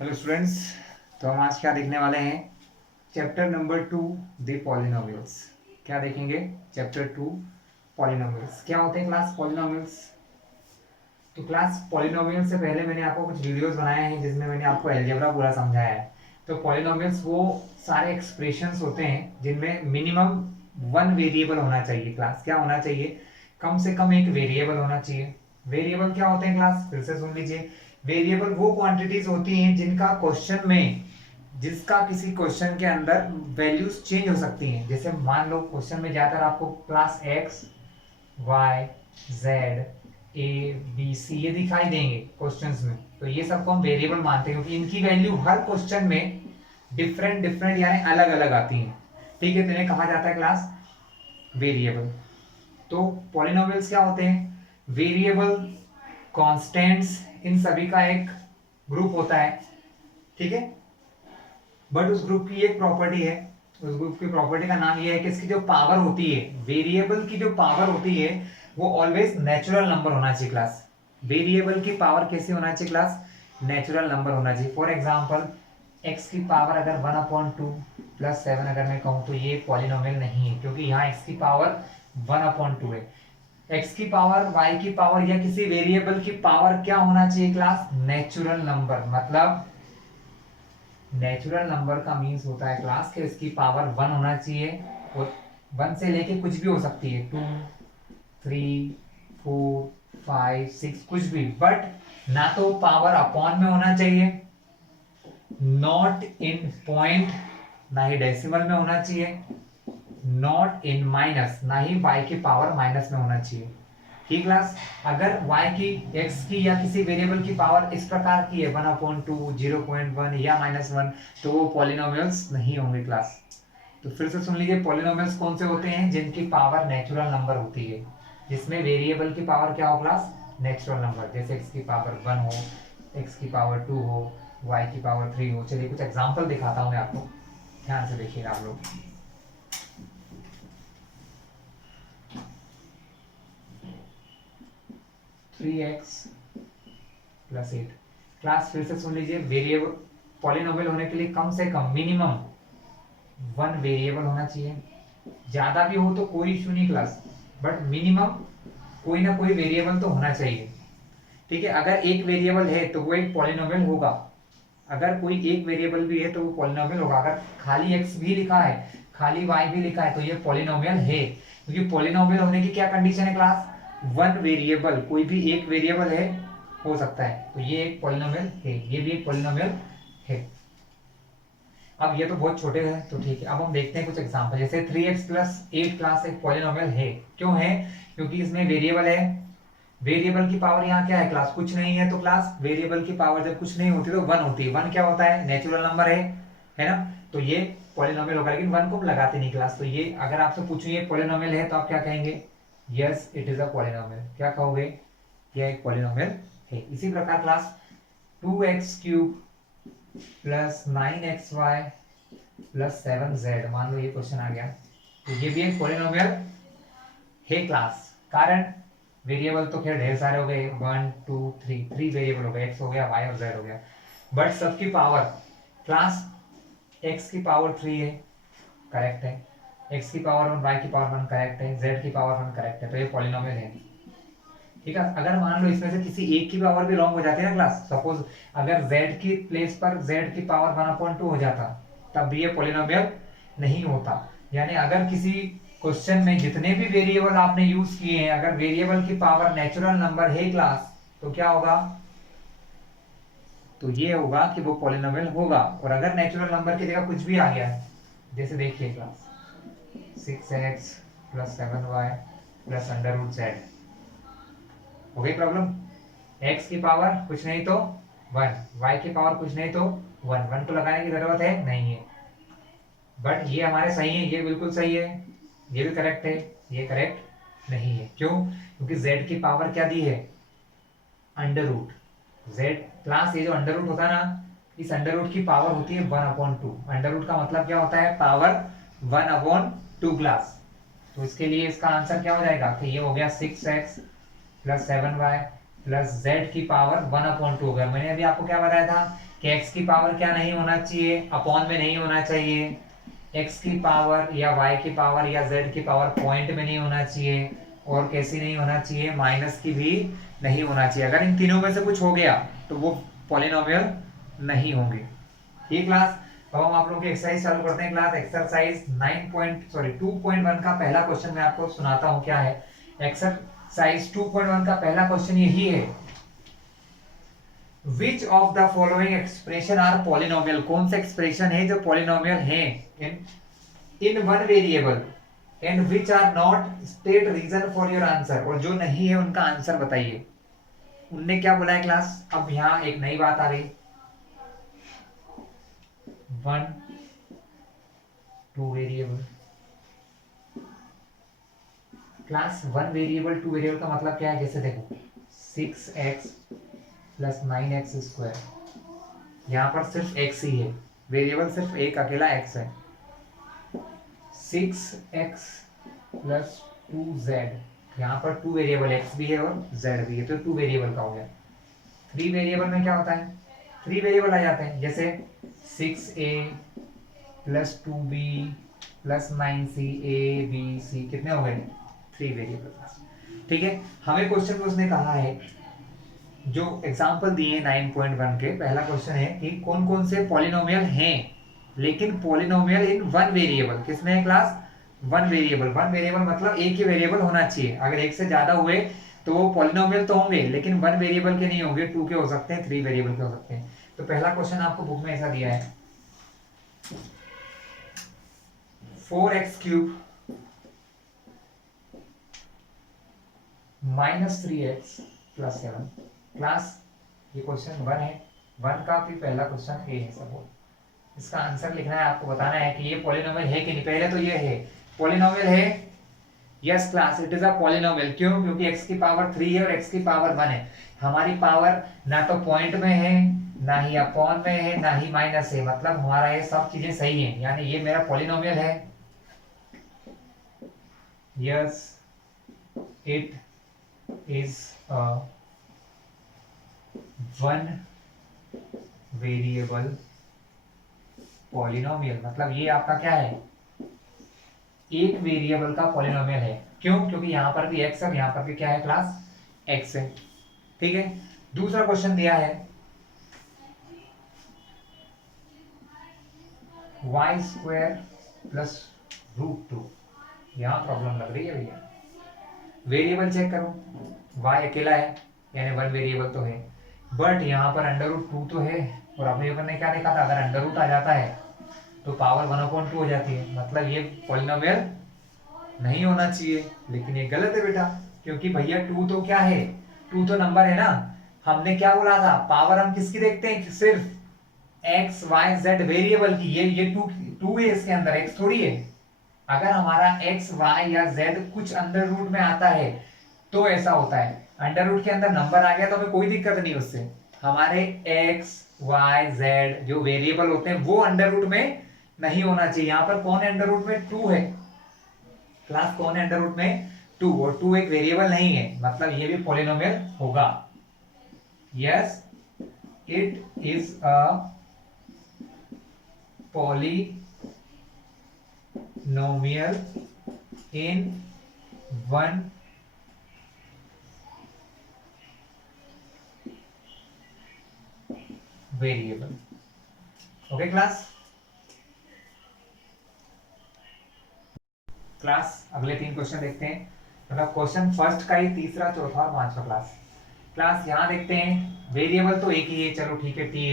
Hello students. तो हम आज क्या देखने वाले हैं? Chapter number 2 the polynomials. क्या देखेंगे? Chapter 2 polynomials. क्या होते हैं क्लास पॉलिनोमियल्स? तो क्लास पॉलिनोमियल से पहले मैंने आपको कुछ वीडियोस बनाए हैं जिसमें मैंने आपको अलजेब्रा पूरा समझाया है। तो पॉलिनोमियल्स वो सारे एक्सप्रेशंस होते हैं जिनमें मिनिमम वन वेरिएबल होना चाहिए। क्लास क्या होना चाहिए? कम से कम एक वेरिएबल होना चाहिए। वेरिएबल क्या होते हैं क्लास? फिर से सुन लीजिए। वेरिएबल वो क्वांटिटीज होती हैं जिनका क्वेश्चन में जिसका किसी क्वेश्चन के अंदर वैल्यूज चेंज हो सकती हैं। जैसे मान लो क्वेश्चन में ज्यादातर आपको class X Y Z A B C ये दिखाई देंगे क्वेश्चंस में। तो ये सबको हम वेरिएबल मानते हैं क्योंकि इनकी वैल्यू हर क्वेश्चन में डिफरेंट डिफरेंट यानी अलग अलग आती हैं। ठीक है, तो इन्हें कहा जाता है क्लास वेरिएबल। तो पॉलिनोमियल्स क्या होते हैं? वेरिएबल, कांस्टेंट्स, इन सभी का एक ग्रुप होता है। ठीक है, बट उस ग्रुप की एक प्रॉपर्टी है। उस ग्रुप की प्रॉपर्टी का नाम ये है कि इसकी जो पावर होती है, वेरिएबल की जो पावर होती है वो ऑलवेज नेचुरल नंबर होना चाहिए क्लास। वेरिएबल की पावर कैसे होना चाहिए क्लास? नेचुरल नंबर होना चाहिए। फॉर एग्जांपल x की पावर अगर 1/2 प्लस 7 अगर मैं कहूं तो ये पॉलिनोमियल नहीं है क्योंकि यहाँ x की पावर 1/2 है। x की पावर, y की पावर या किसी वेरिएबल की पावर क्या होना चाहिए क्लास? Natural number. मतलब नेचुरल नंबर का मीन्स होता है क्लास कि इसकी पावर 1 होना चाहिए और 1 से लेके कुछ भी हो सकती है, 2 3 4 5 6 कुछ भी, बट ना तो पावर अपॉन में होना चाहिए, नॉट इन पॉइंट, ना ही डेसिमल में होना चाहिए, नॉट इन माइनस, ना ही y की पावर माइनस में होना चाहिए। ठीक क्लास, अगर y की x की या किसी वेरिएबल की पावर इस प्रकार की है 1/2 0.1 या -1 तो वो पॉलिनोमियल्स नहीं होंगे क्लास। तो फिर से सुन लीजिए, पॉलिनोमियल्स कौन से होते हैं? जिनकी पावर नेचुरल नंबर होती है, जिसमें वेरिएबल की पावर क्या हो क्लास? Natural number. जैसे x की पावर 1 हो, x की पावर 2 हो, y की पावर 3 हो। चलिए कुछ एग्जांपल दिखाता हूं मैं आपको, ध्यान से देखिएगा आप लोग। 3x plus 8। क्लास फिर से सुन लीजिए, वेरिएबल पॉलिनोमियल होने के लिए कम से कम मिनिमम वन वेरिएबल होना चाहिए। ज्यादा भी हो तो कोई इशू नहीं क्लास, बट मिनिमम कोई ना कोई वेरिएबल तो होना चाहिए। ठीक है, अगर एक वेरिएबल है तो वो एक पॉलिनोमियल होगा। अगर कोई एक वेरिएबल भी है तो वो पॉलिनोमियल होगा। अगर खाली x भी लिखा है, खाली y भी लिखा है तो ये पॉलिनोमियल है। क्योंकि पॉलिनोमियल होने की क्या कंडीशन है क्लास? वन वेरिएबल, कोई भी एक वेरिएबल है, हो सकता है, तो ये एक पॉलिनोमियल है, ये भी एक पॉलिनोमियल है। अब ये तो बहुत छोटे हैं तो ठीक है, अब हम देखते हैं कुछ एग्जांपल। जैसे 3x प्लस 8 क्लास एक पॉलिनोमियल है। क्यों है? क्योंकि इसमें वेरिएबल है। वेरिएबल की पावर यहाँ क्या है क्लास? कुछ नहीं है। तो क्लास वेरिएबल की पावर जब कुछ नहीं होती तो 1 होती है। 1 क्या होता है? नेचुरल नंबर है ना? तो ये पॉलिनोमियल होगा, लेकिन 1 को लगाते नहीं क्लास। तो ये अगर आपसे पूछूं ये पॉलिनोमियल है तो आप क्या कहेंगे? Yes it is a polynomial. क्या कहोगे? यह एक पॉलिनोमियल है। इसी प्रकार class 2x³ plus 9xy plus 7z, मान लो ये क्वेश्चन आ गया, तो ये भी एक पॉलिनोमियल है क्लास। कारण वेरिएबल तो खैर ढेर सारे हो गए, 1 2 3, 3 वेरिएबल हो गए, x हो गया, y और z हो गया, बट सबकी पावर क्लास x की पावर 3 है, करेक्ट है, x की पावर 1, y की पावर 1 करेक्ट है, z की पावर 1 करेक्ट है, तो ये पॉलिनोमियल है। ठीक है, अगर मान लो इसमें से किसी एक की पावर भी रॉन्ग हो जाती है ना क्लास, सपोज अगर z की प्लेस पर z की पावर 1/2 हो जाता तब भी ये पॉलिनोमियल नहीं होता। यानी अगर किसी क्वेश्चन में जितने भी वेरिएबल आपने यूज किए हैं, अगर वेरिएबल की पावर नेचुरल नंबर है क्लास तो क्या होगा? तो ये होगा कि वो पॉलिनोमियल होगा। और अगर नेचुरल नंबर की जगह कुछ भी आ गया है, जैसे देखिए class 6x plus 7y plus √z, हो गई प्रॉब्लम। x की पावर कुछ नहीं तो 1, y की पावर कुछ नहीं तो 1, 1 को लगाने की जरूरत है नहीं है, बट ये हमारे सही है, ये बिल्कुल सही है, ये भी करेक्ट है, ये करेक्ट नहीं है। क्यों? क्योंकि z की पावर क्या दी है? Under root. z क्लास ये जो अंडर रूट होता है ना, इस अंडर रूट की पावर होती है 1/2। अंडर रूट का मतलब क्या होता है? Power 1/2 class. तो इसके लिए इसका आंसर क्या हो जाएगा कि ये हो गया 6x plus 7y plus Z की पावर 1/2 होगा। मैंने अभी आपको क्या बताया था कि एक्स की पावर क्या नहीं होना चाहिए, अपॉन में नहीं होना चाहिए, एक्स की पावर या वाई की पावर या जेड की पावर पॉइंट में नहीं होना चाहिए, और कैसी नहीं होना चाहिए, माइनस की भी नहीं होना चाहिए। अगर इन तीनों में से कुछ हो गया तो वो पॉलिनोमियल नहीं होंगे। ये क्लास, अब हम आप लोगों की एक्सरसाइज चालू करते हैं। क्लास एक्सरसाइज 2.1 का पहला क्वेश्चन मैं आपको सुनाता हूं क्या है। एक्सरसाइज 2.1 का पहला क्वेश्चन यही है, which of the following expression are polynomial, कौन सा एक्सप्रेशन है जो पॉलिनोमियल है in in one variable and which are not, state reason for your answer, और जो नहीं है उनका आंसर बताइए। उनने क्या बोला है क्लास, अब यहाँ एक नई बात आ गई, one two variable. Class one variable two variable का मतलब क्या है, जैसे देखो 6x प्लस 9x², यहाँ पर सिर्फ x ही है, वेरिएबल सिर्फ एक अकेला x है। 6x प्लस 2z, यहाँ पर टू वेरिएबल x भी है और z भी है, तो टू वेरिएबल का हो गया। थ्री वेरिएबल में क्या होता है, थ्री वेरिएबल आ जाते हैं, जैसे 6a plus 2b plus 9c, a b c, कितने हो गए, थ्री वेरिएबल। ठीक है, हमें क्वेश्चन में उसने कहा है, जो एग्जांपल दिए 9.1 के, पहला क्वेश्चन है कि कौन कौन से पॉलिनोमियल हैं, लेकिन पॉलिनोमियल इन वन वेरिएबल, किसमें है class, one variable. One variable मतलब एक ही वेरिएबल होना चाहिए, अगर एक से ज्यादा हुए तो वो पॉलिनोमियल तो होंगे लेकिन वन वेरिएबल के नहीं होंगे, टू के हो सकते हैं, थ्री वेरिएबल के हो सकते हैं। तो पहला क्वेश्चन आपको बुक में ऐसा दिया है, 4x³ -3x + 7। क्लास ये क्वेश्चन वन है, वन का भी पहला क्वेश्चन ए है सपोज। इसका आंसर लिखना है, आपको बताना है कि ये पॉलिनोमियल है कि नहीं। पहले तो ये है, पॉलिनोमियल है, yes class it is a polynomial. क्यों, क्योंकि x की पावर 3 है और x की पावर 1 है। हमारी पावर ना तो पॉइंट में है, ना ही अपॉन में है, ना ही माइनस है, मतलब हमारा ये सब चीजें सही है, यानी ये मेरा पॉलिनोमियल है। Yes it is a one variable polynomial, मतलब ये आपका क्या है, एक वेरिएबल का पॉलिनोमियल है। क्यों, क्योंकि यहां पर भी x है, यहां पर भी क्या है क्लास, x है। ठीक है, दूसरा क्वेश्चन दिया है y² प्लस √2। यहां प्रॉब्लम लग रही है भैया, वेरिएबल चेक करो, y अकेला है यानी वन वेरिएबल तो है, बट यहाँ पर √2 तो है, और अपने ऊपर ने क्या देखा था, अगर अंडर रूट आ जाता है तो पावर 1/2 हो जाती है, मतलब ये पॉलिनोमियल नहीं होना चाहिए। लेकिन ये गलत है बेटा, क्योंकि भैया टू तो क्या है, टू तो नंबर है ना। हमने क्या बोला था, पावर हम किसकी देखते हैं, सिर्फ एक्स वाई जेड वेरिएबल की। ये टू टू है, इसके अंदर एक्स थोड़ी है। अगर हमारा एक्स वाई या जेड कुछ अंडर रूट में आता है तो ऐसा होता है, अंडर रूट के अंदर नंबर आ गया तो हमें कोई दिक्कत नहीं उससे। हमारे एक्स वाई जेड जो वेरिएबल होते हैं वो अंडर रूट में नहीं होना चाहिए। यहाँ पर कौन है अंडर रूट में, टू है। क्लास कौन है अंडर रूट में, टू, और टू एक वेरिएबल नहीं है, मतलब ये भी पॉलिनोमियल होगा। Yes it is a polynomial in one variable. Okay class, अगले तीन क्वेश्चन देखते हैं, मतलब क्वेश्चन फर्स्ट का ही तीसरा चौथा और पांचवा। क्लास यहाँ देखते हैं, वेरिएबल तो एक ही है, चलो ठीक है, टी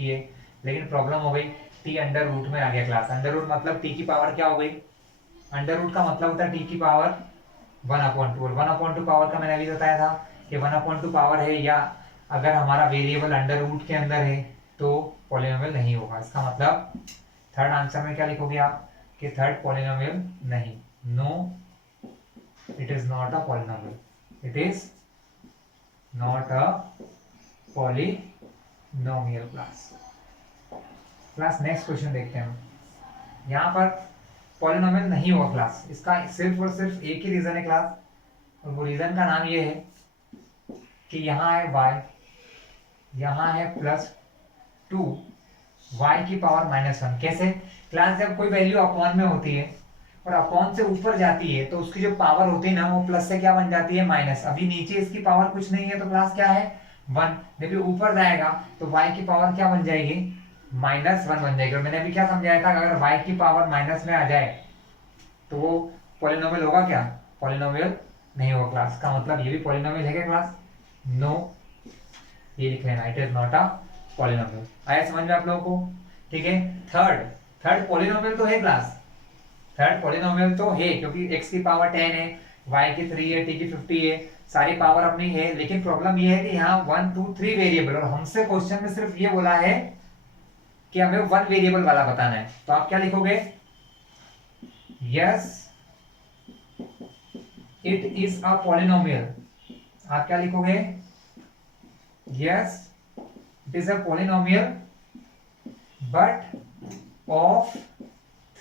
है, लेकिन प्रॉब्लम हो गई, टी अंडर रूट में आ गया। क्लास अंडर रूट मतलब टी की पावर क्या हो गई, अंडर रूट का मतलब होता है टी की पावर 1/2। 1/2 पावर का मैंने अभी बताया था कि 1/2 पावर है, या अगर हमारा वेरिएबल अंडर रूट के अंदर है तो पॉलिनोमियल नहीं होगा। इसका मतलब थर्ड आंसर में क्या लिखोगे आप, कि थर्ड पॉलिनोमियल नहीं, no it is not a polynomial, it is not a polynomial. Class next question देखते हैं हम। यहाँ पर पॉलिनोमियल नहीं होगा क्लास, इसका सिर्फ और सिर्फ एक ही रीजन है क्लास, और वो रीजन का नाम ये है कि यहाँ है y, यहाँ है +2 y की पावर -1। कैसे क्लास, जब कोई वैल्यू अपॉन में होती है और अपॉन से ऊपर जाती है तो उसकी जो पावर होती है ना वो प्लस से क्या बन जाती है, माइनस। अभी नीचे इसकी पावर कुछ नहीं है तो क्लास क्या है, 1। जब ये ऊपर जाएगा तो y की पावर क्या बन जाएगी, -1 बन जाएगी। और मैंने अभी क्या समझाया था, अगर y की पावर माइनस में आ जाए तो वो पॉलिनोमियल होगा क्या, पॉलिनोमियल नहीं होगा क्लास। का मतलब ये भी पॉलिनोमियल है क्या क्लास, नो, ये लिख लेना, it is not a polynomial. आया समझ में आप लोगों को, ठीक है। थर्ड थर्ड पॉलिनोमियल तो है क्लास, थर्ड पॉलिनोमियल तो है, क्योंकि x की पावर 10 है, y की 3 है, t की 50 है, सारी पावर अपनी है। लेकिन प्रॉब्लम ये है कि यहाँ 1 2 3 वेरिएबल, और हमसे क्वेश्चन में सिर्फ ये बोला है कि हमें 1 वेरिएबल वाला बताना है। तो आप क्या लिखोगे, yes it is a polynomial. आप क्या लिखोगे, yes it is a polynomial but of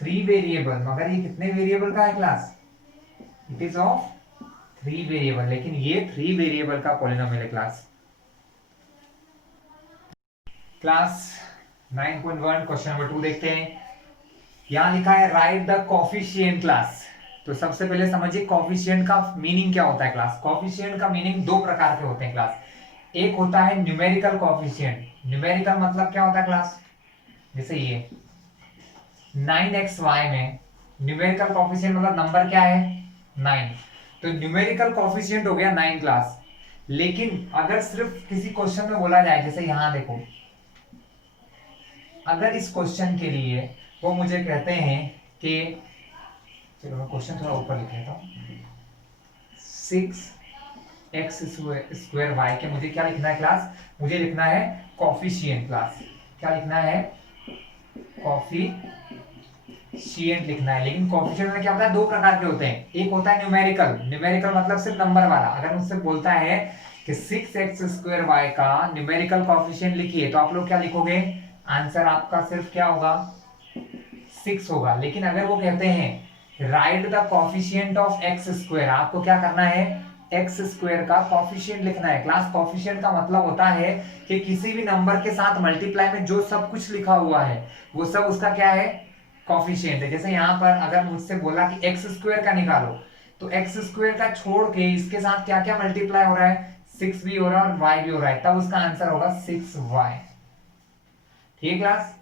3 variable. मगर ये कितने वेरिएबल का है class, it is of 3 variable, लेकिन ये 3 वेरिएबल का पॉलिनोमियल है क्लास। क्लास 9.1 क्वेश्चन नंबर 2 देखते हैं। यहां लिखा है राइट द कोफिशिएंट क्लास। तो सबसे पहले समझिए कोफिशिएंट का मीनिंग क्या होता है क्लास। कोफिशिएंट का मीनिंग दो प्रकार के होते हैं क्लास। एक होता है न्यूमेरिकल कोफिशिएंट। न्यूमेरिकल मतलब क्या होता है क्लास, जैसे ये 9xy में न्यूमेरिकल कोफिशिएंट मतलब नंबर क्या है, 9। तो न्यूमेरिकल कोफिशिएंट हो गया 9 क्लास। लेकिन अगर सिर्फ किसी क्वेश्चन में बोला जाए, जैसे यहां देखो, अगर इस क्वेश्चन के लिए वो मुझे कहते हैं कि, चलो मैं क्वेश्चन थोड़ा ऊपर लिख लेता हूं, 6x² y के मुझे क्या लिखना है क्लास, मुझे लिखना है कोफिशिएंट क्लास। क्या लिखना है, कोफिशिएंट लिखना है। लेकिन कोफिशिएंट में क्या होता है, दो प्रकार के होते हैं। एक होता है न्यूमेरिकल, न्यूमेरिकल मतलब सिर्फ नंबर वाला। अगर मुझसे बोलता है कि 6x² y का न्यूमेरिकल कोफिशिएंट लिखिए, तो आप लोग क्या लिखोगे, आंसर आपका सिर्फ क्या होगा, 6 होगा। लेकिन अगर वो कहते हैं right the coefficient of x², आपको क्या करना है, x² का कोफिशिएंट लिखना है। क्लास कोफिशिएंट का मतलब होता है कि किसी भी नंबर के साथ मल्टीप्लाई में जो सब कुछ लिखा हुआ है वो सब उसका क्या है, कोफिशिएंट है। जैसे यहाँ पर अगर मुझसे बोला कि x² का निकालो, तो x² का छोड़ के इसके साथ क्या क्या मल्टीप्लाई हो रहा है, 6 भी हो रहा है और y भी हो रहा है, तब उसका आंसर होगा 6y। ठीक है क्लास।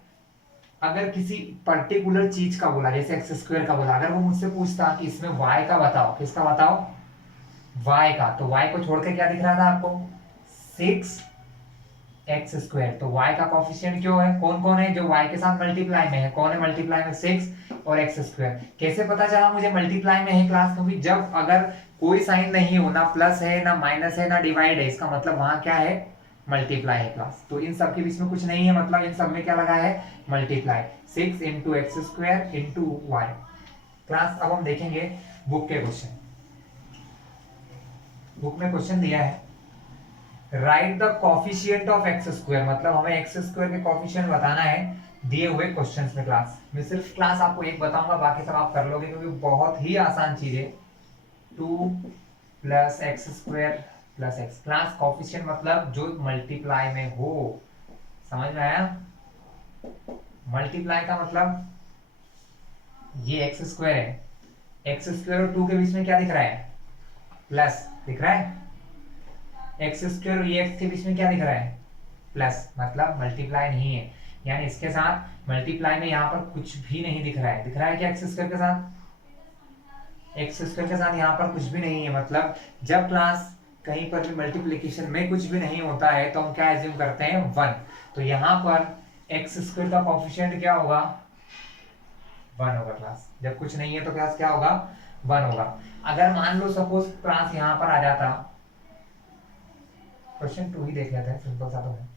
अगर किसी पर्टिकुलर चीज का बोला, जैसे x² का बोला, अगर वो मुझसे पूछता कि इसमें y का बताओ, किसका बताओ, y का, तो y को छोड़ के क्या दिख रहा था आपको, 6x²। तो y का कोफिशिएंट क्यों है, कौन कौन है जो y के साथ मल्टीप्लाई में है, कौन है मल्टीप्लाई में, 6 और x²। कैसे पता चला मुझे मल्टीप्लाई में है क्लास, क्योंकि जब अगर कोई साइन नहीं हो, ना प्लस है ना माइनस है ना डिवाइड है, इसका मतलब वहां क्या है, मल्टीप्लाई है क्लास। तो इन सब के बीच में कुछ नहीं है, मतलब इन सब में क्या लगा है, multiply. 6 into x² into y। Class अब हम देखेंगे बुक के क्वेश्चन। बुक में क्वेश्चन दिया है right the coefficient of x², मतलब हमें x² के कोफिशिएंट बताना है दिए हुए क्वेश्चंस में। क्लास मैं सिर्फ क्लास आपको एक बताऊंगा, बाकी सब आप कर लोगे क्योंकि बहुत ही आसान चीज है। 2 + x² + x। क्लास कोफिशिएंट मतलब जो मल्टीप्लाई में हो, समझ में आया। मल्टीप्लाई का मतलब ये x² है, x² और 2 के बीच में क्या दिख रहा है, प्लस दिख रहा है। x² और ये x के बीच में क्या दिख रहा है, प्लस, मतलब मल्टीप्लाई नहीं है। यानी इसके साथ मल्टीप्लाई में यहाँ पर कुछ भी नहीं दिख रहा है। दिख रहा है क्या x² के साथ, x² के साथ यहाँ पर कुछ भी नहीं है। मतलब जब क्लास कहीं पर भी मल्टीप्लिकेशन में कुछ भी नहीं होता है तो हम क्या एज्यूम करते हैं, 1। तो यहाँ पर x² का कोफिशिएंट क्या होगा, 1 होगा क्लास। जब कुछ नहीं है तो क्लास क्या होगा, 1 होगा। अगर मान लो सपोज क्लास यहाँ पर आ जाता, क्वेश्चन 2 ही देख लेते हैं, सिंपल सा तो है।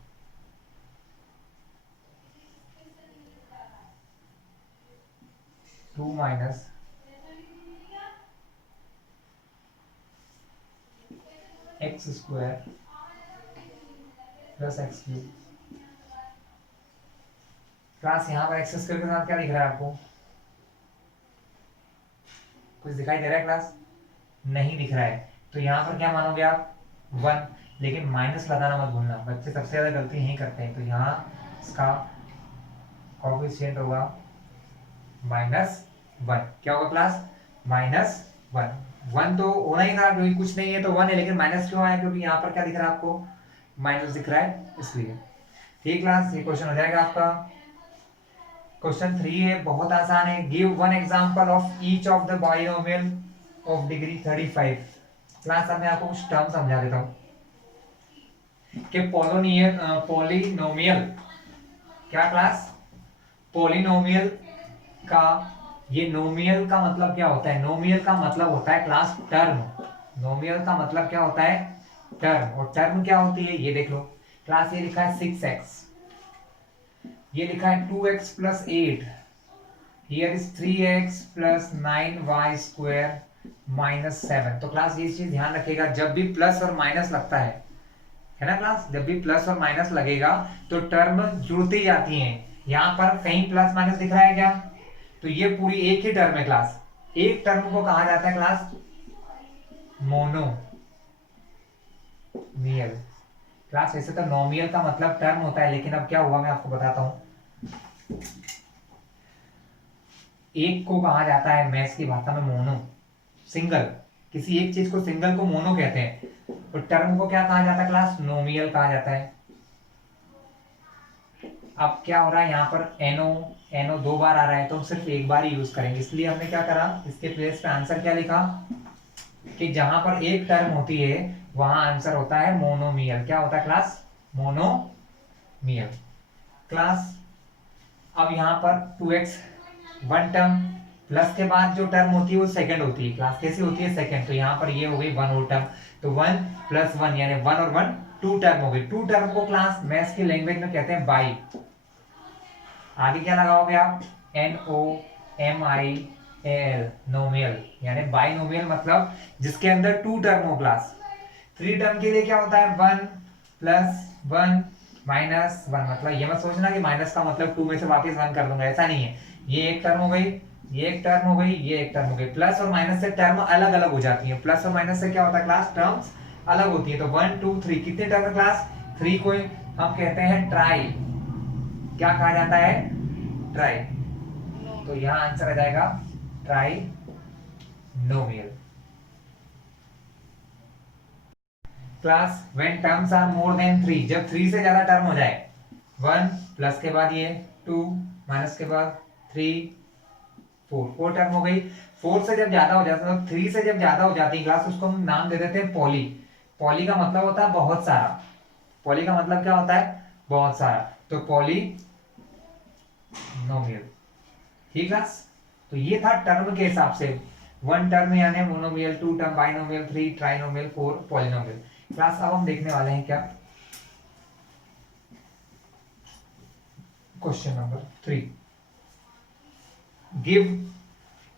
To minus x² plus x³ class यहाँ पर x² के साथ क्या दिख रहा है आपको, कुछ दिखाई दे रहा है क्लास, नहीं दिख रहा है। तो यहाँ पर क्या मानोगे आप, 1। लेकिन माइनस लगाना मत भूलना, बच्चे सबसे ज़्यादा गलती यही करते हैं। तो यहाँ इसका कोएफिशिएंट होगा -1। क्या होगा क्लास? -1। 1 तो होना ही था क्योंकि कुछ नहीं है तो 1 है, लेकिन माइनस क्यों आया? क्योंकि यहाँ पर क्या दिख रहा है आपको? माइनस दिख रहा है, इसलिए। ठीक क्लास, ये क्वेश्चन हो जाएगा आपका। क्वेश्चन 3 है, बहुत आसान है। Give one example of each of the binomial of degree 35। Class अब मैं आपको कुछ टर्म समझा देता हूँ कि पॉलिनोमियल क्या क्लास? पॉलिनोमियल का, ये नोमियल का मतलब क्या होता है? नोमियल का मतलब होता है क्लास टर्म। नोमियल का मतलब क्या होता है? टर्म। और टर्म क्या होती है ये देख लो क्लास। ये लिखा है 6x, ये लिखा है 2x + 8, here is 3x + 9y square -7। तो क्लास ये चीज ध्यान रखेगा, जब भी प्लस और माइनस लगता है ना क्लास, जब भी प्लस और माइनस लगेगा तो टर्म जुड़ती जाती हैं। यहाँ पर कहीं प्लस माइनस दिख रहा है क्या? तो ये पूरी एक ही टर्म है क्लास। एक टर्म को कहा जाता है क्लास मोनोमियल। क्लास वैसे तो नोमियल का मतलब टर्म होता है, लेकिन अब क्या हुआ मैं आपको बताता हूं। एक को कहा जाता है मैथ्स की भाषा में मोनो, सिंगल। किसी एक चीज को सिंगल को मोनो कहते हैं, और टर्म को क्या कहा जाता है क्लास? नोमियल कहा जाता है। अब क्या हो रहा है यहाँ पर? एनो एनो 2 बार आ रहा है तो हम सिर्फ एक बार ही यूज करेंगे, इसलिए हमने क्या करा, इसके प्लेस पे आंसर क्या लिखा कि जहां पर एक टर्म होती है वहां आंसर होता है मोनोमियल। क्या होता है क्लास? मोनोमियल। क्लास अब यहाँ पर 2x वन टर्म, प्लस के बाद जो टर्म होती है वो सेकंड होती है। क्लास कैसी होती है? सेकंड। तो यहाँ पर ये हो गई 1 और टर्म, तो 1 + 1 यानी 1 और 1 2 टर्म हो गई। 2 टर्म को क्लास मैथ्स की लैंग्वेज में कहते हैं बाई। आगे क्या लगाओगे आप? NOMIAL, नोमियल, यानी बाइनोमियल मतलब जिसके अंदर 2 टर्म हो क्लास। 3 टर्म के लिए क्या होता है? 1 + 1 -1। मतलब ये मत सोचना कि माइनस का मतलब 2 में से वापस 1 कर दूंगा, ऐसा नहीं है। ये एक टर्म हो गई, ये एक टर्म हो गई, ये एक टर्म हो गई। प्लस और माइनस से टर्म अलग अलग हो जाती है। प्लस और माइनस से क्या होता है क्लास? टर्म्स अलग होती है। तो 1 2 3 कितने टर्म है क्लास? 3 को हम कहते हैं ट्राई। क्या कहा जाता है? ट्राई। तो यहां आंसर आ जाएगा tri. Class when terms are more than 3, जब 3 से ज्यादा टर्म हो जाए, 1 प्लस के बाद ये 2 माइनस के बाद 3 4 टर्म हो गई। 4 से जब ज्यादा हो जाता है, 3 से जब ज्यादा हो जाती है क्लास, उसको हम नाम दे देते हैं पॉली। पॉली का मतलब होता है बहुत सारा। पॉली का मतलब क्या होता है? बहुत सारा। तो पॉली नोमियल। ठीक है, तो ये था टर्म के हिसाब से। 1 टर्म यानी monomial, 2 term binomial, 3 trinomial, 4 polynomial. Class अब हम देखने वाले हैं क्या? Question number 3, give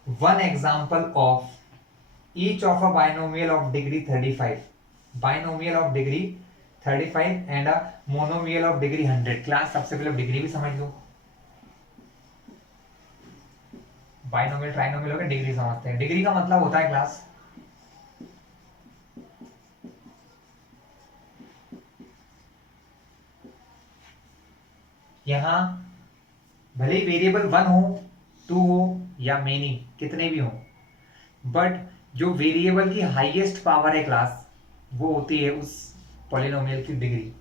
one example of each of a binomial of degree 35, binomial of degree 35 and a monomial of degree 100। Class सबसे पहले डिग्री भी समझ लो। बाइनोमियल ट्राइनोमियल हो गया, डिग्री समझते हैं। डिग्री का मतलब होता है क्लास, यहां भले ही वेरिएबल 1 हो, 2 हो या मेनी, कितने भी हो, बट जो वेरिएबल की हाईएस्ट पावर है क्लास, वो होती है उस पॉलिनोमियल की डिग्री।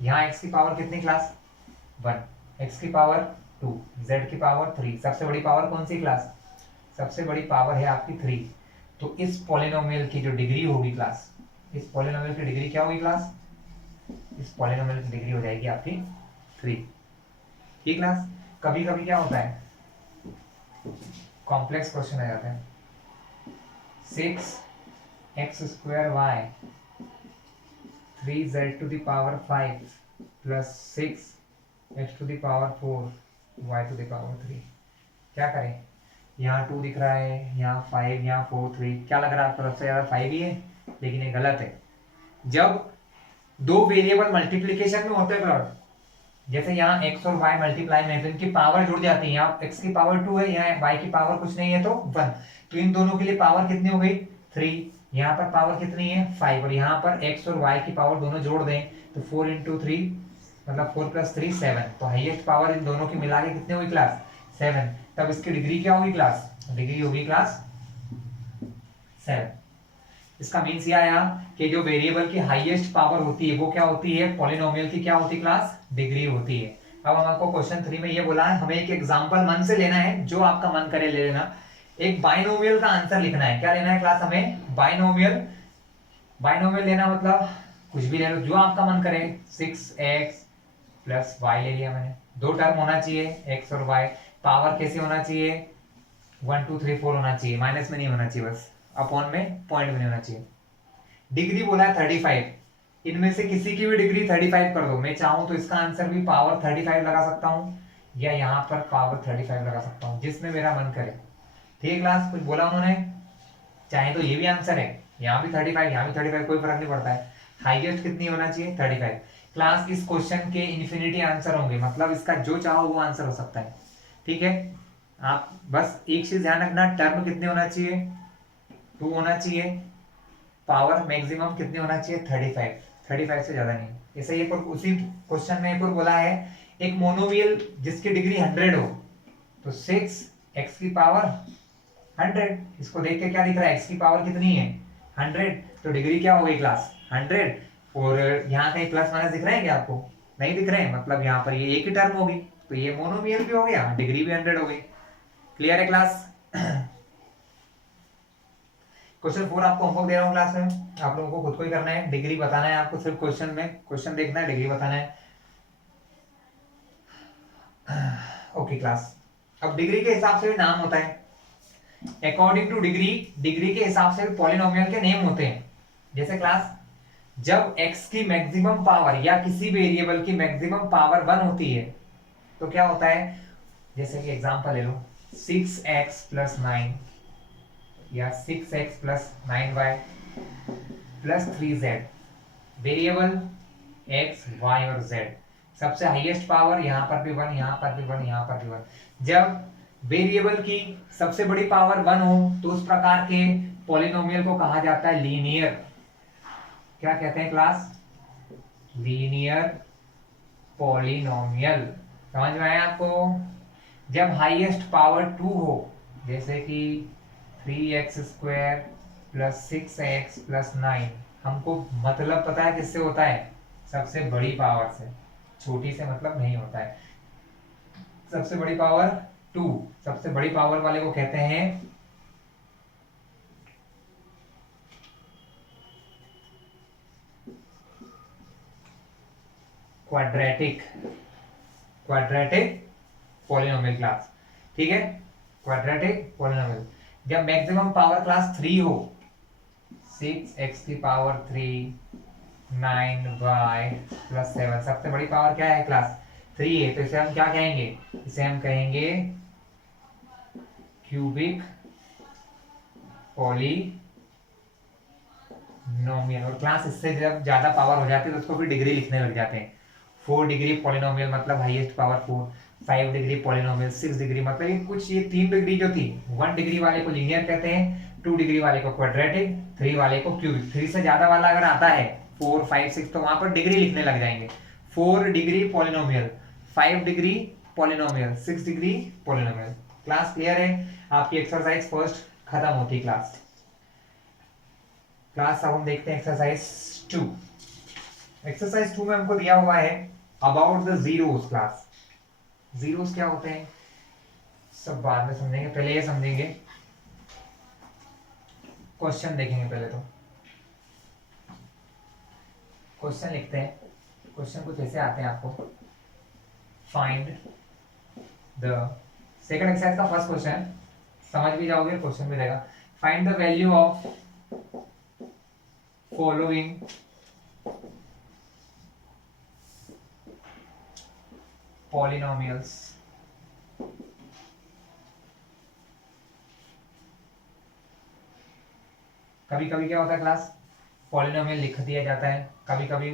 यहाँ x की पावर कितनी क्लास? 1, x की पावर 2, z की पावर 3। सबसे बड़ी पावर कौन सी क्लास? सबसे बड़ी पावर है आपकी 3। तो इस पॉलिनोमियल की जो डिग्री होगी क्लास, इस पॉलिनोमियल की डिग्री क्या होगी क्लास? इस पॉलिनोमियल की डिग्री हो जाएगी आपकी 3। ठीक क्लास। कभी कभी क्या होता है, कॉम्प्लेक्स क्वेश्चन आ जाता है। 6x² y 3z⁵ plus 6x⁴ y⁴। क्या करें? यहाँ 2 दिख रहा है, यहाँ 5, यहाँ 4 3। क्या लग रहा है आपको? सबसे ज्यादा 5 ही है, लेकिन ये गलत है। जब दो वेरिएबल मल्टीप्लीकेशन में होते हैं प्लॉट, जैसे यहाँ x और y मल्टीप्लाई में, तो इनकी पावर जुड़ जाती है। यहाँ x की पावर 2 है, यहाँ y की पावर कुछ नहीं है तो 1। तो इन दोनों के लिए पावर कितनी हो गई? 3। यहाँ पर पावर कितनी है 5, और यहाँ पर x और y की पावर दोनों जोड़ दें तो 4 इंटू 3 मतलब 4 प्लस 3 7, तो हाईएस्ट पावर इन दोनों की मिला के कितने हुई क्लास 7। तब इसकी डिग्री क्या होगी क्लास, डिग्री होगी क्लास 7। इसका मीन्स ये आया कि जो वेरिएबल की हाईएस्ट पावर होती है वो क्या होती है, पॉलिनोमियल की क्या होती है क्लास, डिग्री होती है। अब हम आपको क्वेश्चन 3 में ये बोला है, हमें एक एग्जांपल मन से लेना है, जो आपका मन करे ले लेना। एक बाइनोमियल का आंसर लिखना है, क्या लेना है क्लास हमें, बाइनोमियल। बाइनोमियल लेना मतलब कुछ भी ले लो जो आपका मन करे, 6x प्लस वाई ले लिया मैंने, दो टर्म होना चाहिए x और y, पावर कैसे होना चाहिए 1 2 3 4 होना चाहिए, माइनस में नहीं होना चाहिए, बस अपॉन में पॉइंट में नहीं होना चाहिए। डिग्री बोला है 35, इनमें से किसी की भी डिग्री 35 कर दो, मैं चाहूं तो इसका आंसर भी पावर 35 लगा सकता हूं, या यहाँ पर पावर 35 लगा सकता हूं, जिसमें मेरा मन करे। ठीक है क्लास, कुछ बोला उन्होंने, चाहे तो ये भी आंसर है, यहाँ भी 35 यहाँ भी 35, कोई फर्क नहीं पड़ता है। हाईएस्ट कितनी होना चाहिए 35। क्लास इस क्वेश्चन के इन्फिनिटी आंसर होंगे, मतलब इसका जो चाहो वो आंसर हो सकता है। ठीक है, आप बस एक चीज ध्यान रखना, टर्म कितने होना चाहिए 2 होना चाहिए, पावर मैक्सिमम कितनी होना चाहिए 35, 35 से ज्यादा नहीं। ऐसे एक और उसी क्वेश्चन में एक और बोला है, एक मोनोमियल जिसकी डिग्री 100 हो, तो 6x की पावर 100, इसको देख के क्या दिख रहा है x की पावर कितनी है 100, तो डिग्री क्या हो गई क्लास 100। और यहाँ कहीं प्लस माइनस दिख रहे हैं क्या आपको, नहीं दिख रहे हैं, मतलब यहाँ पर ये एक ही टर्म होगी, तो ये मोनोमियल भी हो गया, डिग्री भी 100 हो गई। क्लियर है क्लास। क्वेश्चन 4 आपको होमवर्क दे रहा हूँ क्लास में, आप लोगों को खुद को ही करना है, डिग्री बताना है आपको, सिर्फ क्वेश्चन में क्वेश्चन देखना है, डिग्री बताना है। ओके क्लास, अब डिग्री के हिसाब से भी नाम होता है, अकॉर्डिंग टू डिग्री, डिग्री के हिसाब से पॉलिनोमियल के नेम होते हैं। जैसे क्लास, जब x की मैक्सिमम पावर या किसी वेरिएबल की मैक्सिमम पावर 1 होती है तो क्या होता है, जैसे कि एग्जांपल ले लो 6x प्लस 9 या 6x plus 9y plus 3z, variable x y और z, सबसे हाईएस्ट पावर यहाँ पर भी 1, यहाँ पर भी 1, यहाँ पर भी 1। जब वेरिएबल की सबसे बड़ी पावर 1 हो तो उस प्रकार के पॉलिनोमियल को कहा जाता है लीनियर। क्या कहते हैं क्लास, लीनियर पॉलिनोमियल। समझ में आया आपको। जब हाईएस्ट पावर 2 हो, जैसे कि 3x square plus 6x plus 9, हमको मतलब पता है किससे होता है, सबसे बड़ी पावर से, छोटी से मतलब नहीं होता है। सबसे बड़ी पावर 2, सबसे बड़ी पावर वाले को कहते हैं क्वाड्रेटिक, क्वाड्रेटिक पॉलिनोमियल क्लास। ठीक है, क्वाड्रेटिक पॉलिनोमियल। जब मैक्सिमम पावर क्लास 3 हो, 6x की पावर 3 9y प्लस 7, सबसे बड़ी पावर क्या है क्लास 3 है, तो इसे हम क्या कहेंगे, इसे हम कहेंगे क्यूबिक पॉलिनोमियल। और क्लास इससे जब ज्यादा पावर हो जाती है तो उसको भी डिग्री लिखने लग जाते हैं। 4 डिग्री पॉलिनोमियल मतलब highest power 4, 5 degree polynomial, 6 degree मतलब ये कुछ, ये 3 डिग्री जो थी, 1 डिग्री वाले को लीनियर कहते हैं, 2 डिग्री वाले को क्वाड्रेटिक, 3 वाले को क्यूबिक। 3 से ज्यादा वाला अगर आता है 4 5 6 तो वहां पर डिग्री लिखने लग जाएंगे। 4 degree polynomial, 5 degree polynomial, 6 degree polynomial. Class clear है, आपकी एक्सरसाइज फर्स्ट खत्म होती क्लास। क्लास अब हम देखते हैं एक्सरसाइज 2। एक्सरसाइज 2 में हमको दिया हुआ है about the zeros. Class zeros क्या होते हैं सब बाद में समझेंगे, पहले ये समझेंगे, क्वेश्चन देखेंगे पहले। तो क्वेश्चन लिखते हैं, क्वेश्चन कुछ ऐसे आते हैं आपको, फाइंड द, सेकंड एक्सरसाइज का फर्स्ट क्वेश्चन समझ भी जाओगे, क्वेश्चन भी रहेगा, find the value of following polynomials. कभी कभी क्या होता है क्लास, पॉलिनोमियल लिख दिया जाता है, कभी कभी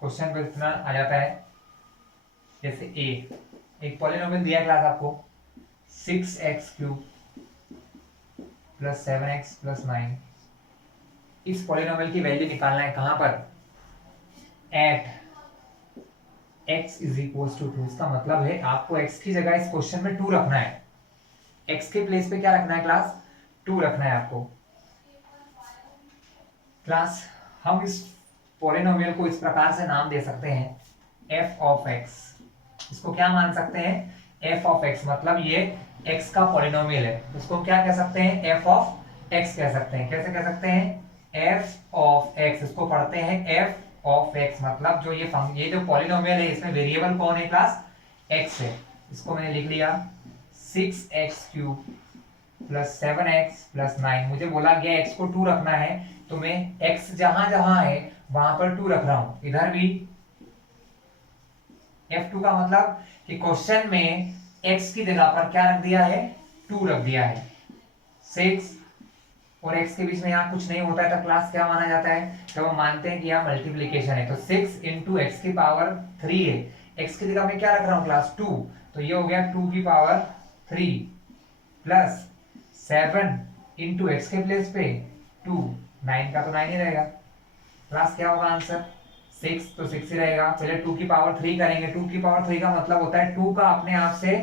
क्वेश्चन पर इतना आ जाता है, जैसे ए, एक पॉलिनोमियल दिया क्लास आपको 6x³ प्लस 7x प्लस 9 इस पॉलिनोमियल की वैल्यू निकालना है कहां पर, at x is equal to 2। इसका मतलब है आपको x की जगह इस क्वेश्चन में 2 रखना है, x के प्लेस पे क्या रखना है क्लास, 2 रखना है आपको। क्लास हम इस पॉलिनोमियल को इस प्रकार से नाम दे सकते हैं f ऑफ x। इसको क्या मान सकते हैं, f ऑफ x, मतलब ये x का पॉलिनोमियल है, उसको क्या कह सकते हैं, f ऑफ x कह सकते हैं। कैसे कह सकते हैं, f ऑफ x, इसको पढ़ते हैं f ऑफ x, मतलब जो ये जो पॉलिनोमियल है इसमें वेरिएबल कौन है क्लास, x है। इसको मैंने लिख लिया 6x³ प्लस 7x प्लस 9। मुझे बोला गया x को 2 रखना है, तो मैं x जहां जहां है वहां पर 2 रख रहा हूं। इधर भी f2 का मतलब कि क्वेश्चन में x की जगह पर क्या रख दिया है, 2 रख दिया है। 6 और x के बीच में यहाँ कुछ नहीं होता है तो क्लास क्या माना जाता है, तो हम मानते हैं कि यहाँ मल्टीप्लीकेशन है। तो 6 इंटू एक्स की पावर 3 है, x की जगह में क्या रख रहा हूँ क्लास, 2, तो ये हो गया 2 की पावर 3 प्लस 7 इंटू एक्स के प्लेस पे 2, 9 का तो 9 ही रहेगा। क्लास क्या होगा आंसर, 6, तो 6 ही रहेगा। पहले 2 की पावर 3 करेंगे, 2 की पावर 3 का मतलब होता है 2 का अपने आप से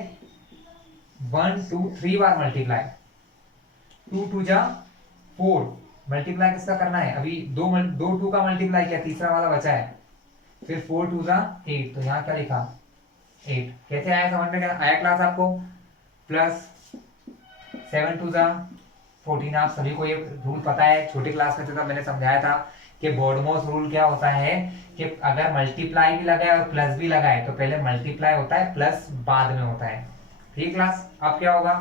1 2 3 बार मल्टीप्लाई, 2 2 जा 4, मल्टीप्लाई किसका करना है, अभी दो 2 का मल्टीप्लाई किया, तीसरा वाला बचा है, फिर 4 2 जा 8, तो यहाँ क्या लिखा 8। कैसे आया, समझ में क्या आया क्लास आपको, प्लस 7 2 जा 14। आप सभी को ये रूल पता है, छोटी क्लास में तो मैंने समझाया था कि बॉडमॉस रूल क्या होता है कि अगर मल्टीप्लाई भी लगाए और प्लस भी लगाए तो पहले मल्टीप्लाई होता है, प्लस बाद में होता है। ठीक क्लास, अब क्या होगा,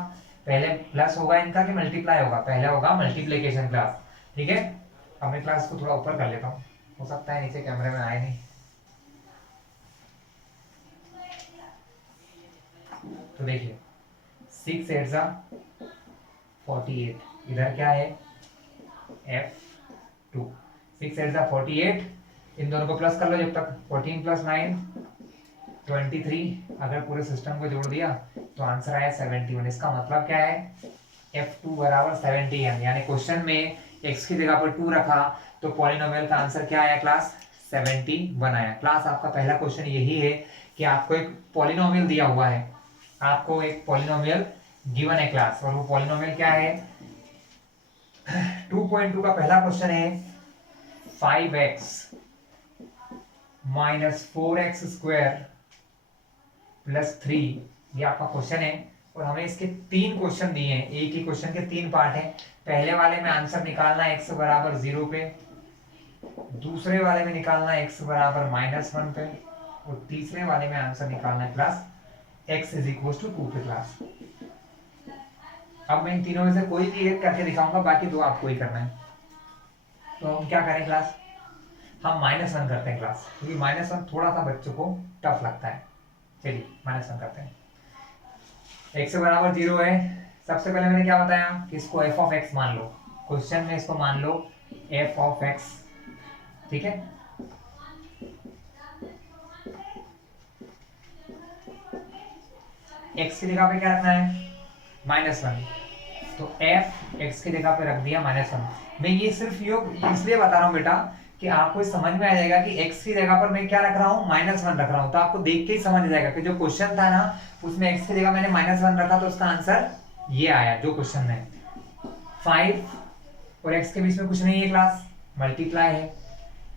पहले प्लस होगा इनका कि मल्टीप्लाई होगा, पहले होगा मल्टीप्लिकेशन क्लास। ठीक है, अब मैं क्लास को थोड़ा ऊपर कर लेता हूँ, हो सकता है नीचे कैमरे में आए नहीं। तो देखिए 6 8 जा 48, इधर क्या है f2, 6 8 जा 48, इन दोनों को प्लस कर लो जब तक, 14 प्लस 9 23, अगर पूरे सिस्टम को जोड़ दिया तो आंसर आया 71। इसका मतलब क्या है, f2 बराबर 71, यानी क्वेश्चन में x की जगह पर 2 रखा तो पॉलिनोमियल का आंसर क्या आया क्लास, 71 आया। क्लास आपका पहला क्वेश्चन यही है कि आपको एक पॉलिनोमियल दिया हुआ है, आपको एक पॉलिनोमियल गिवन है क्लास, और वो पॉलिनोमियल क्या है, 2.2 का पहला क्वेश्चन है 5x minus 4x square plus 3, ये आपका क्वेश्चन है। और हमें इसके 3 क्वेश्चन दिए हैं, एक ही क्वेश्चन के 3 पार्ट हैं। पहले वाले में आंसर निकालना है x बराबर 0 पे, दूसरे वाले में निकालना है x बराबर -1 पे, और तीसरे वाले में आंसर निकालना है class x is equal to 2 पे क्लास। अब मैं इन तीनों में से कोई भी एक करके दिखाऊंगा, बाकी 2 आपको ही करना है। तो हम क्या करें क्लास, हम -1 करते हैं क्लास, क्योंकि -1 थोड़ा सा बच्चों को टफ लगता है। चलिए -1 करते हैं, x बराबर 0 है। सबसे पहले मैंने क्या बताया कि इसको f ऑफ x मान लो, क्वेश्चन में इसको मान लो f ऑफ x। ठीक है, x की जगह पे क्या रखना है, -1, तो f x की जगह पे रख दिया -1। मैं ये सिर्फ योग इसलिए बता रहा हूँ बेटा कि आपको समझ में आ जाएगा कि x की जगह पर मैं क्या रख रहा हूँ, -1 रख रहा हूँ। तो आपको देख के ही समझ जाएगा कि जो क्वेश्चन था ना उसमें x की जगह मैंने -1 रखा, तो उसका आंसर ये आया जो क्वेश्चन है। 5 और x के बीच में कुछ नहीं है क्लास, मल्टीप्लाई है,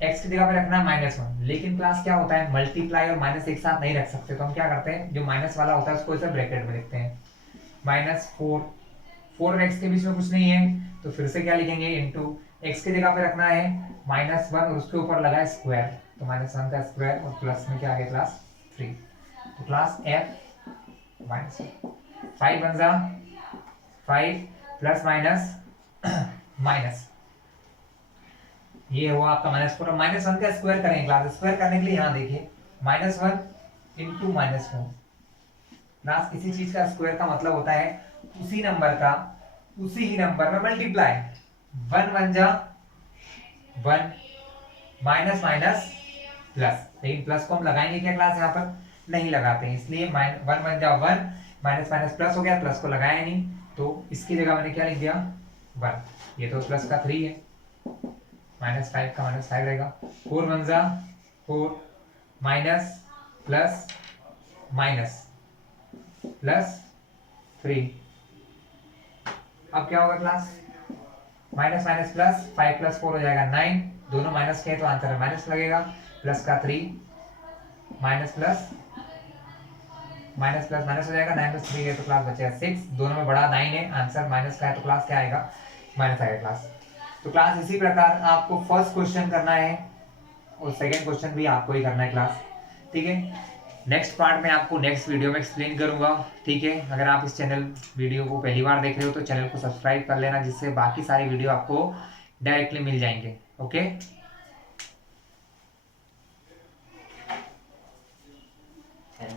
x की जगह पे रखना है -1। लेकिन क्लास क्या होता है, मल्टीप्लाई और माइनस एक साथ नहीं रख सकते, तो हम क्या करते हैं, जो माइनस वाला होता है उसको ऐसे ब्रैकेट में लिखते हैं, -4 और x के बीच में कुछ नहीं है, तो फिर से क्या लिखेंगे, इंटू x की जगह पे रखना है -1 और उसके ऊपर लगा है स्क्वायर, तो -1 का स्क्वायर, और प्लस में क्या आ गया क्लास 3, तो क्लास f -5 बन जा 5 प्लस माइनस माइनस, ये हुआ आपका -4। -1 का स्क्वायर करेंगे क्लास, स्क्वायर करने के लिए यहाँ देखिए -1 इंटू -4, क्लास किसी चीज का स्क्वायर का मतलब होता है उसी नंबर का उसी ही नंबर में मल्टीप्लाई, 1 1 जा 1, माइनस माइनस प्लस, लेकिन प्लस को हम लगाएंगे क्या क्लास, यहाँ पर नहीं लगाते हैं, इसलिए 1 1 जा 1, माइनस माइनस प्लस हो गया, प्लस को लगाया नहीं, तो इसकी जगह मैंने क्या लिख दिया 1, ये तो प्लस का 3 है। -5 का -5 रहेगा। 4 वन जा 4, माइनस प्लस माइनस प्लस 3। अब क्या होगा क्लास, माइनस माइनस प्लस 5 + 4 हो जाएगा 9, दोनों माइनस के हैं तो आंसर में माइनस लगेगा, प्लस का 3, minus plus minus plus minus हो जाएगा, 9 + 3 है तो क्लास बचेगा 6, दोनों में बड़ा 9 है, आंसर माइनस का है तो क्लास क्या आएगा, माइनस आएगा क्लास। तो क्लास इसी प्रकार आपको फर्स्ट क्वेश्चन करना है और सेकंड क्वेश्चन भी आपको ही करना है क्लास, ठीक है। नेक्स्ट पार्ट में आपको नेक्स्ट वीडियो में एक्सप्लेन करूंगा, ठीक है। अगर आप इस चैनल वीडियो को पहली बार देख रहे हो तो चैनल को सब्सक्राइब कर लेना, जिससे बाकी सारे वीडियो आपको डायरेक्टली मिल जाएंगे, ओके।